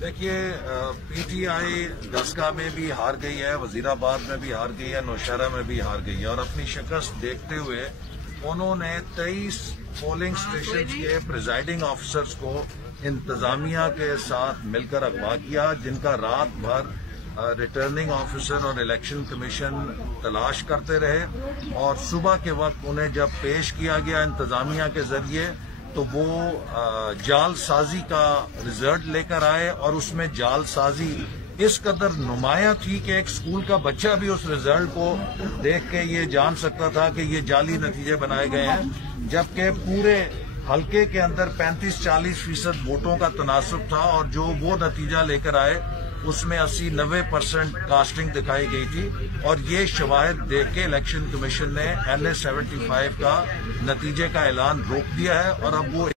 دیکھیے P T I دسگاہ میں بھی ہار گئی ہے، وزیر آباد میں بھی ہار گئی ہے، نوشہرہ میں بھی ہار گئی ہے، اور اپنی شکست دیکھتے ہوئے انہوں نے 23 پولنگ اسٹیشن کے پریزائڈنگ آفیسرز کو انتظامیہ کے ساتھ مل کر اغوا کیا، جن کا رات بھر ریٹرننگ آفیسر اور الیکشن کمیشن تلاش کرتے رہے، اور صبح کے وقت انہیں جب پیش کیا گیا انتظامیہ کے ذریعے تو وہ جعل سازی کا رزلٹ لے کر آئے، اور اس میں جعل سازی اس قدر نمایاں تھی کہ ایک اسکول کا بچہ بھی اس رزلٹ کو دیکھ کے یہ جان سکتا تھا کہ یہ جعلی نتیجے بنائے گئے ہیں، جبکہ پورے حلقے کے اندر 35-40% ووٹوں کا تناسب تھا، اور جو وہ نتیجہ لے کر آئے اس میں 80-90% کاسٹنگ دکھائی گئی تھی، اور یہ شواہد دیکھ کے الیکشن کمیشن نے NA 75 کا نتیجے کا اعلان روک دیا ہے، اور اب وہ